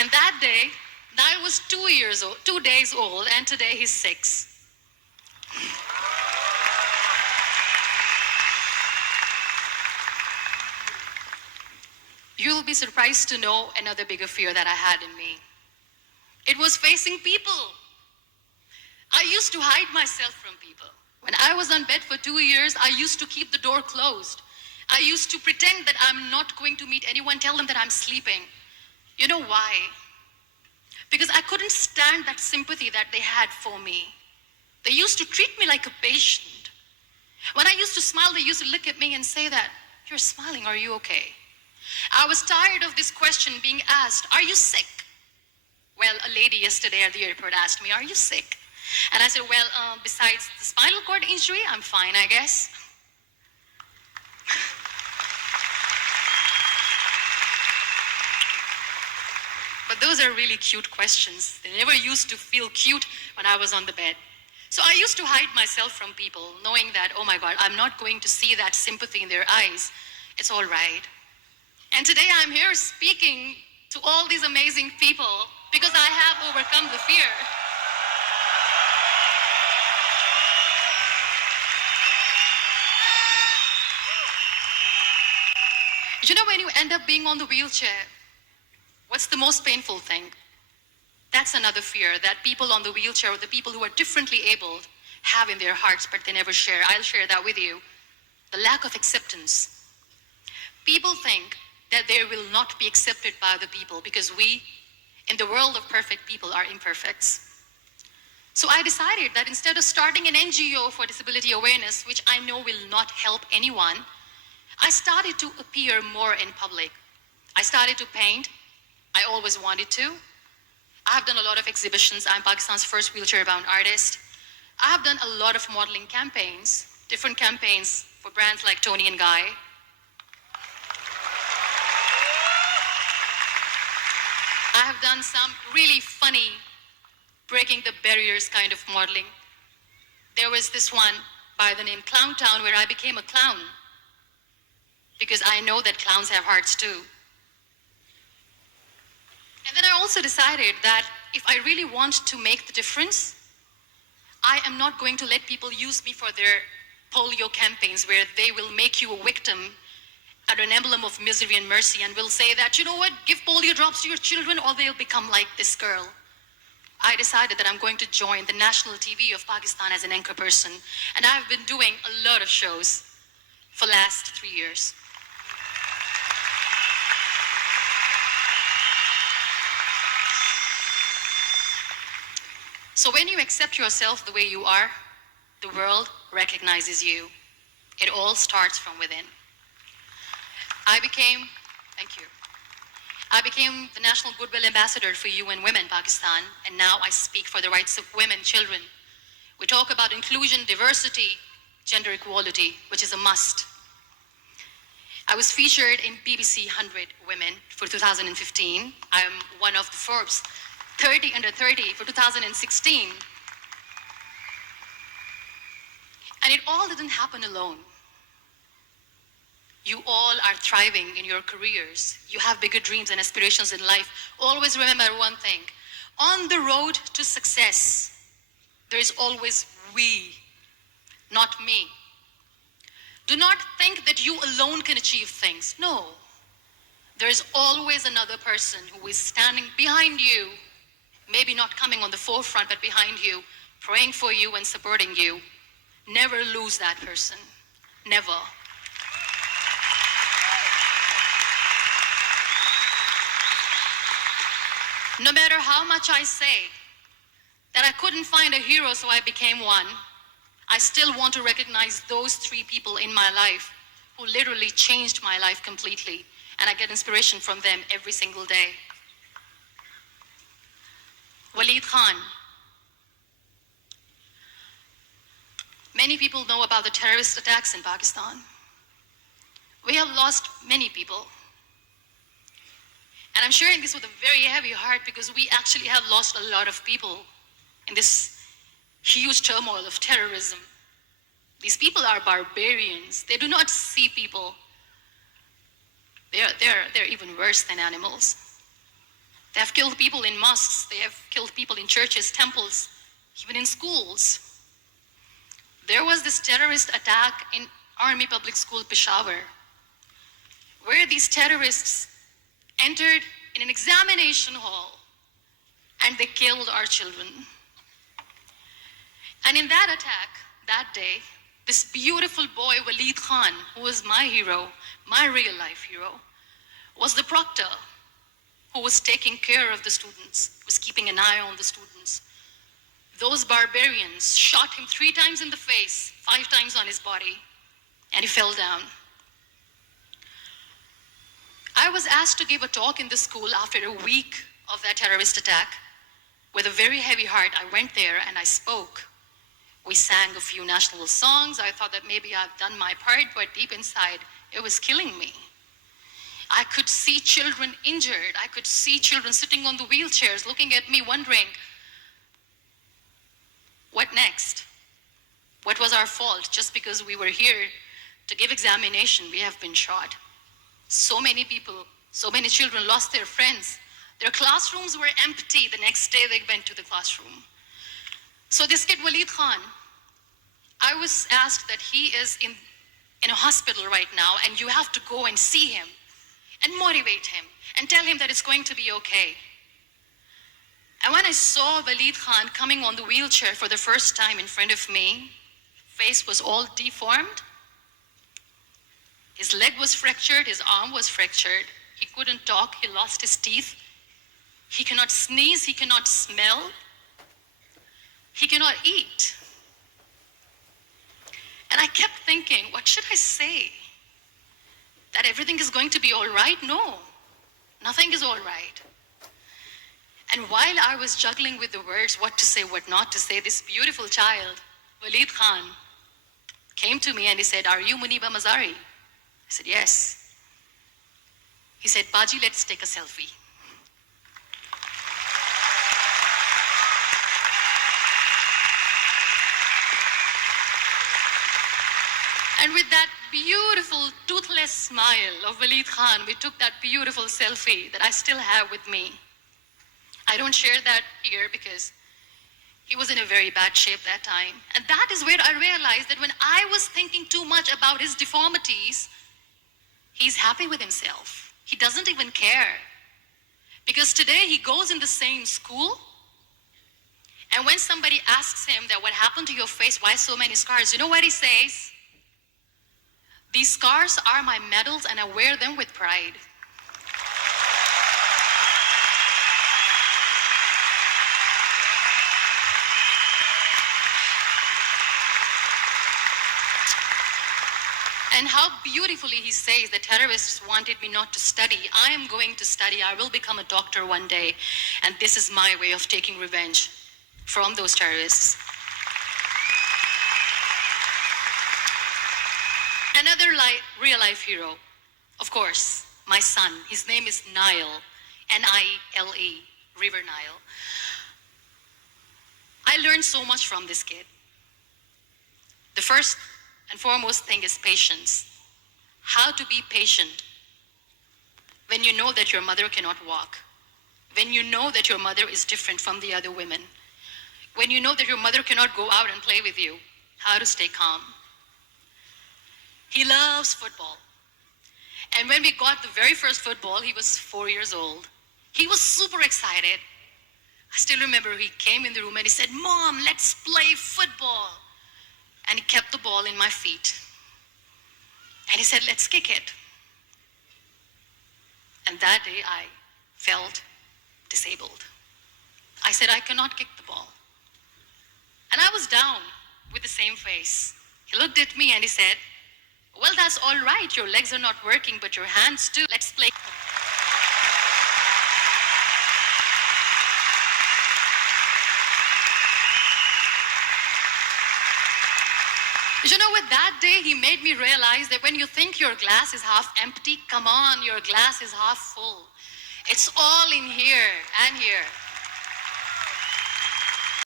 And that day, Niall was 2 years old, 2 days old, and today he's 6. You'll be surprised to know another bigger fear that I had in me. It was facing people. I used to hide myself from people. When I was on bed for 2 years, I used to keep the door closed. I used to pretend that I'm not going to meet anyone, tell them that I'm sleeping. You know why? Because I couldn't stand that sympathy that they had for me. They used to treat me like a patient. When I used to smile, they used to look at me and say that, "You're smiling, are you okay?" I was tired of this question being asked, "Are you sick?" Well, a lady yesterday at the airport asked me, "Are you sick?" And I said, well, besides the spinal cord injury, I'm fine, I guess. But those are really cute questions. They never used to feel cute when I was on the bed. So I used to hide myself from people, knowing that, oh my God, I'm not going to see that sympathy in their eyes. It's all right. And today I'm here speaking to all these amazing people because I have overcome the fear. You know, when you end up being on the wheelchair, what's the most painful thing? That's another fear that people on the wheelchair, or the people who are differently abled, have in their hearts, but they never share. I'll share that with you. The lack of acceptance. People think that they will not be accepted by the people because we, in the world of perfect people, are imperfects. So I decided that instead of starting an NGO for disability awareness, which I know will not help anyone, I started to appear more in public. I started to paint. I always wanted to. I have done a lot of exhibitions. I'm Pakistan's first wheelchair-bound artist. I have done a lot of modeling campaigns, different campaigns for brands like Toni and Guy. I have done some really funny, breaking the barriers kind of modeling. There was this one by the name Clown Town where I became a clown because I know that clowns have hearts too. And then I also decided that if I really want to make the difference, I am not going to let people use me for their polio campaigns where they will make you a victim and an emblem of misery and mercy and will say that, you know what, give polio drops to your children or they'll become like this girl. I decided that I'm going to join the national TV of Pakistan as an anchor person, and I've been doing a lot of shows for the last 3 years. So when you accept yourself the way you are, the world recognizes you. It all starts from within. I became the National Goodwill Ambassador for UN Women Pakistan, and now I speak for the rights of women, children. We talk about inclusion, diversity, gender equality, which is a must. I was featured in BBC 100 Women for 2015. I'm one of the Forbes 30 under 30 for 2016. And it all didn't happen alone. You all are thriving in your careers. You have bigger dreams and aspirations in life. Always remember one thing. On the road to success, there is always we, not me. Do not think that you alone can achieve things. No. There is always another person who is standing behind you, maybe not coming on the forefront, but behind you, praying for you and supporting you. Never lose that person. Never. No matter how much I say that I couldn't find a hero, so I became one, I still want to recognize those 3 people in my life who literally changed my life completely, and I get inspiration from them every single day. Waleed Khan. Many people know about the terrorist attacks in Pakistan. We have lost many people. And I'm sharing this with a very heavy heart because we actually have lost a lot of people in this huge turmoil of terrorism. These people are barbarians. They do not see people. They're even worse than animals. They have killed people in mosques. They have killed people in churches, temples, even in schools. There was this terrorist attack in Army Public School, Peshawar, where these terrorists entered in an examination hall and they killed our children. And in that attack, that day, this beautiful boy, Walid Khan, who was my hero, my real life hero, was the proctor who was taking care of the students, was keeping an eye on the students. Those barbarians shot him 3 times in the face, 5 times on his body, and he fell down. I was asked to give a talk in the school after a week of that terrorist attack. With a very heavy heart, I went there and I spoke. We sang a few national songs. I thought that maybe I've done my part, but deep inside, it was killing me. I could see children injured. I could see children sitting on the wheelchairs looking at me wondering, what next? What was our fault? Just because we were here to give examination, we have been shot. So many people, so many children lost their friends. Their classrooms were empty. The next day they went to the classroom. So this kid, Walid Khan, I was asked that he is in a hospital right now, and you have to go and see him and motivate him and tell him that it's going to be okay. And when I saw Walid Khan coming on the wheelchair for the first time in front of me, face was all deformed. His leg was fractured, his arm was fractured. He couldn't talk, he lost his teeth. He cannot sneeze, he cannot smell. He cannot eat. And I kept thinking, what should I say? That everything is going to be all right? No, nothing is all right. And while I was juggling with the words, what to say, what not to say, this beautiful child, Walid Khan, came to me and he said, "Are you Muneeba Mazari?" I said, "Yes." He said, "Baji, let's take a selfie." And with that beautiful, toothless smile of Walid Khan, we took that beautiful selfie that I still have with me. I don't share that here because he was in a very bad shape that time. And that is where I realized that when I was thinking too much about his deformities, he's happy with himself. He doesn't even care. Because today he goes in the same school, and when somebody asks him that what happened to your face, why so many scars, you know what he says? "These scars are my medals and I wear them with pride." And how beautifully he says, "The terrorists wanted me not to study. I am going to study. I will become a doctor one day. And this is my way of taking revenge from those terrorists." Another real life hero, of course, my son. His name is Nile, N-I-L-E, River Nile. I learned so much from this kid. The first and foremost thing is patience. How to be patient when you know that your mother cannot walk, when you know that your mother is different from the other women, when you know that your mother cannot go out and play with you, how to stay calm. He loves football. And when we got the very first football, he was 4 years old. He was super excited. I still remember he came in the room and he said, "Mom, let's play football." And he kept the ball in my feet. And he said, "Let's kick it." And that day I felt disabled. I said, "I cannot kick the ball." And I was down with the same face. He looked at me and he said, "Well, that's all right. Your legs are not working, but your hands do. Let's play." You know, with that day, he made me realize that when you think your glass is half empty, come on, your glass is half full. It's all in here and here.